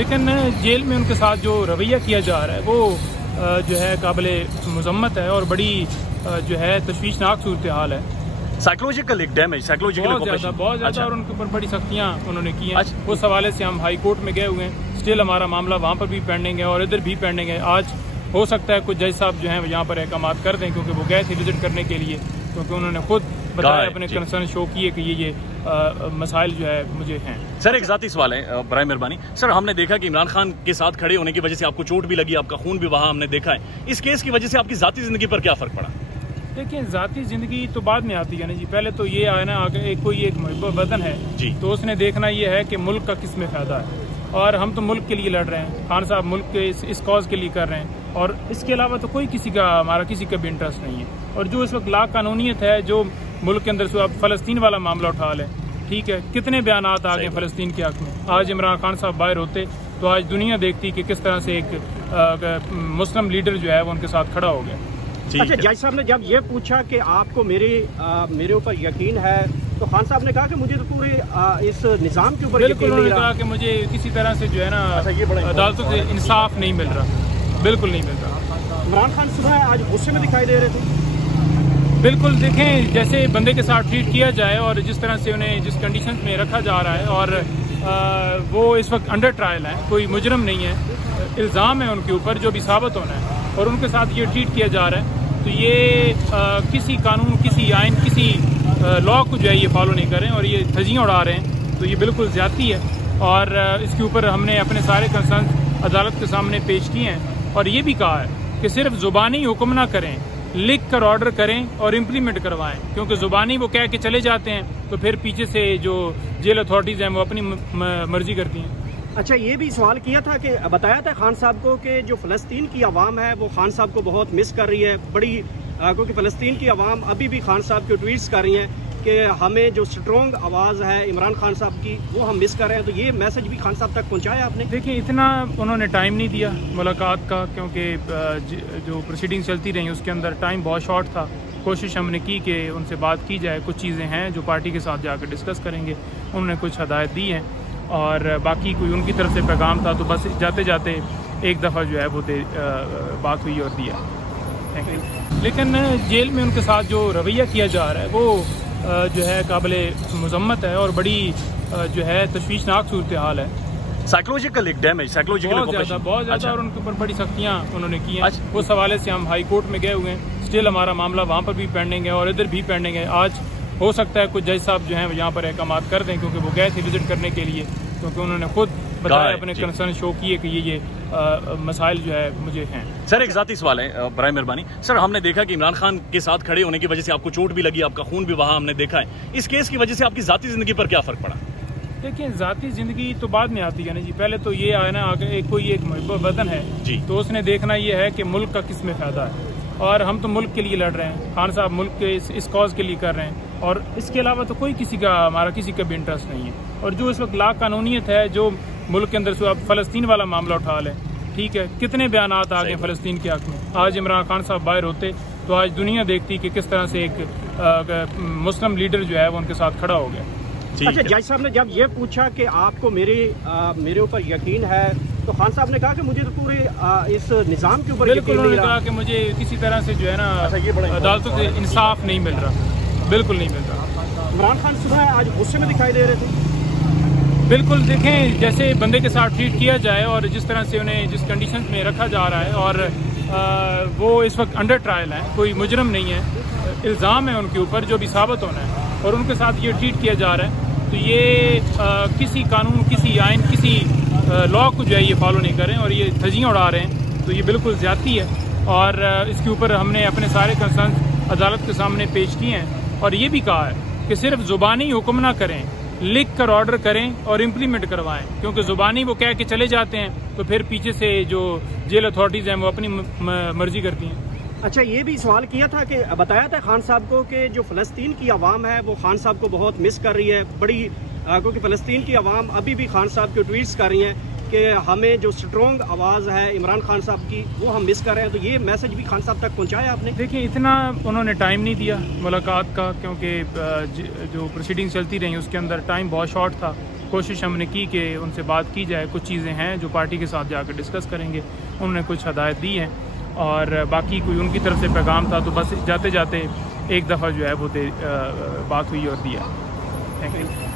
लेकिन जेल में उनके साथ जो रवैया किया जा रहा है वो जो है काबिले मजम्मत है और बड़ी जो है तशवीशनाक सूरत हाल है। साइकोलॉजिकल एक डैमेज, साइकोलॉजिकल बहुत ज़्यादा और उनके ऊपर बड़ी सख्तियाँ उन्होंने की हैं। उस हवाले से हम हाई कोर्ट में गए हुए हैं, स्टिल हमारा मामला वहाँ पर भी पेंडिंग है और इधर भी पेंडिंग है। आज हो सकता है कुछ जज साहब जो हैं यहाँ पर अहकाम कर दें, क्योंकि वो गए थे विजिट करने के लिए, क्योंकि उन्होंने खुद बताया, अपने कंसर्न शो किए कि ये मसाइल जो है मुझे हैं। सर एक ज़ाती सवाल है, बराए मेहरबानी सर, हमने देखा कि इमरान खान के साथ खड़े होने की वजह से आपको चोट भी लगी, आपका खून भी वहाँ हमने देखा है। इस केस की वजह से आपकी ज़ाती ज़िंदगी पर क्या फ़र्क पड़ा? देखिए, ज़ाती ज़िंदगी तो बाद में आती है ना जी। पहले तो ये आया ना, आगे कोई एक मुहब्बत वतन है जी, तो उसने देखना ये है कि मुल्क का किस में फ़ायदा है, और हम तो मुल्क के लिए लड़ रहे हैं। खान साहब मुल्क के इस कॉज के लिए कर रहे हैं, और इसके अलावा तो कोई हमारा किसी का भी इंटरेस्ट नहीं है। और जो इस वक्त ला कानूनियत है, जो मुल्क के अंदर से आप फ़लस्तीन वाला मामला उठा लें, ठीक है, कितने बयान आ गए फ़लस्तीन के हक़ में। आज इमरान खान साहब बाहर होते तो आज दुनिया देखती कि किस तरह से एक मुस्लिम लीडर जो है वो उनके साथ खड़ा हो गया। अच्छा, जज साहब ने जब ये पूछा कि आपको मेरे ऊपर यकीन है, तो खान साहब ने कहा कि मुझे तो पूरे इस निज़ाम के ऊपर यकीन नहीं रहा। कहा कि मुझे किसी तरह से जो है ना अदालतों से इंसाफ नहीं मिल रहा, बिल्कुल नहीं मिल रहा। इमरान खान सुबह आज गुस्से में दिखाई दे रहे थे। बिल्कुल, देखें जैसे बंदे के साथ ट्रीट किया जाए और जिस तरह से उन्हें जिस कंडीशन में रखा जा रहा है, और वो इस वक्त अंडर ट्रायल है, कोई मुजरम नहीं है, इल्ज़ाम है उनके ऊपर जो भी साबित होना है, और उनके साथ ये ट्रीट किया जा रहा है, तो ये किसी कानून, किसी आइन, किसी लॉ को जो है ये फॉलो नहीं कर रहे हैं और ये धज्जियाँ उड़ा रहे हैं, तो ये बिल्कुल ज़्यादती है। और इसके ऊपर हमने अपने सारे कंसर्न अदालत के सामने पेश किए हैं, और ये भी कहा है कि सिर्फ ज़ुबानी हुक्म ना करें, लिख कर ऑर्डर करें और इम्प्लीमेंट करवाएं, क्योंकि ज़ुबानी वो कह के चले जाते हैं तो फिर पीछे से जो जेल अथॉरिटीज़ हैं वो अपनी मर्जी करती हैं। अच्छा, ये भी सवाल किया था कि बताया था खान साहब को कि जो फ़लस्तीन की आवाम है वो खान साहब को बहुत मिस कर रही है, बड़ी क्योंकि फ़लस्तीन की आवाम अभी भी खान साहब के ट्वीट्स कर रही हैं कि हमें जो स्ट्रॉन्ग आवाज़ है इमरान खान साहब की वो हम मिस कर रहे हैं। तो ये मैसेज भी खान साहब तक पहुंचाया आपने? देखिए, इतना उन्होंने टाइम नहीं दिया मुलाकात का, क्योंकि जो प्रोसीडिंग चलती रही उसके अंदर टाइम बहुत शॉर्ट था। कोशिश हमने की कि उनसे बात की जाए, कुछ चीज़ें हैं जो पार्टी के साथ जाकर डिस्कस करेंगे, उन्होंने कुछ हदायत दी हैं, और बाकी कोई उनकी तरफ से पैगाम था तो बस जाते जाते एक दफ़ा जो है वो बात हुई और दिया। Thank you. लेकिन जेल में उनके साथ जो रवैया किया जा रहा है वो जो है काबिले मजम्मत है और बड़ी जो है तशवीशनाक सूरत हाल है। साइकोलॉजिकल एक डैमेज, साइकोलॉजिकल बहुत ज़्यादा और उनके ऊपर बड़ी सख्तियाँ उन्होंने की हैं। उस हवाले से हम हाई कोर्ट में गए हुए हैं, स्टिल हमारा मामला वहाँ पर भी पेंडिंग है और इधर भी पेंडिंग है। आज हो सकता है कुछ जज साहब जो हैं यहाँ पर अहकाम कर दें, क्योंकि वो गए थे विजिट करने के लिए, क्योंकि उन्होंने खुद बताया, अपने कंसर्न शो किए कि ये मसाइल जो है मुझे हैं। सर एक ज़ाती सवाल है, बराए मेहरबानी सर, हमने देखा कि इमरान खान के साथ खड़े होने की वजह से आपको चोट भी लगी, आपका खून भी वहाँ हमने देखा है। इस केस की वजह से आपकी ज़ाती ज़िंदगी पर क्या फ़र्क पड़ा? देखिए, ज़ाती ज़िंदगी तो बाद में आती है ना जी। पहले तो ये आया ना, आगे कोई एक मुहब्बत वतन है जी, तो उसने देखना ये है कि मुल्क का किस में फ़ायदा है, और हम तो मुल्क के लिए लड़ रहे हैं। खान साहब मुल्क के इस कॉज के लिए कर रहे हैं, और इसके अलावा तो कोई हमारा किसी का भी इंटरेस्ट नहीं है। और जो इस वक्त ला कानूनियत है, जो मुल्क के अंदर से आप फ़लस्तीन वाला मामला उठा लें, ठीक है, कितने बयान आ गए फ़लस्तीन के हक़ में। आज इमरान खान साहब बाहर होते तो आज दुनिया देखती कि किस तरह से एक मुस्लिम लीडर जो है वो उनके साथ खड़ा हो गया। अच्छा, जज साहब ने जब ये पूछा कि आपको मेरे ऊपर यकीन है, तो खान साहब ने कहा कि मुझे तो पूरे इस निज़ाम के ऊपर यकीन नहीं रहा। कहा कि मुझे किसी तरह से जो है ना अदालतों से इंसाफ नहीं मिल रहा, बिल्कुल नहीं मिल रहा। इमरान खान सुबह आज गुस्से में दिखाई दे रहे थे। बिल्कुल, देखें जैसे बंदे के साथ ट्रीट किया जाए और जिस तरह से उन्हें जिस कंडीशन में रखा जा रहा है, और वो इस वक्त अंडर ट्रायल है, कोई मुजरम नहीं है, इल्ज़ाम है उनके ऊपर जो भी साबित होना है, और उनके साथ ये ट्रीट किया जा रहा है, तो ये किसी कानून, किसी आइन, किसी लॉ को जो है ये फॉलो नहीं कर रहे हैं और ये धज्जियाँ उड़ा रहे हैं, तो ये बिल्कुल ज़्यादती है। और इसके ऊपर हमने अपने सारे कंसर्न अदालत के सामने पेश किए हैं, और ये भी कहा है कि सिर्फ ज़ुबानी हुक्म ना करें, लिख कर ऑर्डर करें और इम्प्लीमेंट करवाएं, क्योंकि ज़ुबानी वो कह के चले जाते हैं तो फिर पीछे से जो जेल अथॉरिटीज़ हैं वो अपनी मर्जी करती हैं। अच्छा, ये भी सवाल किया था कि बताया था खान साहब को कि जो फ़लस्तीन की आवाम है वो खान साहब को बहुत मिस कर रही है, बड़ी क्योंकि फ़लस्तीन की आवाम अभी भी खान साहब के ट्वीट्स कर रही हैं कि हमें जो स्ट्रॉन्ग आवाज़ है इमरान खान साहब की वो हम मिस कर रहे हैं। तो ये मैसेज भी खान साहब तक पहुंचाया आपने? देखिए, इतना उन्होंने टाइम नहीं दिया मुलाकात का, क्योंकि जो प्रोसीडिंग चलती रही उसके अंदर टाइम बहुत शॉर्ट था। कोशिश हमने की कि उनसे बात की जाए। कुछ चीज़ें हैं जो पार्टी के साथ जाकर डिस्कस करेंगे, उन्होंने कुछ हदायत दी हैं और बाकी कोई उनकी तरफ से पैगाम था तो बस जाते जाते एक दफ़ा जो है वो बात हुई और दिया। Thank you.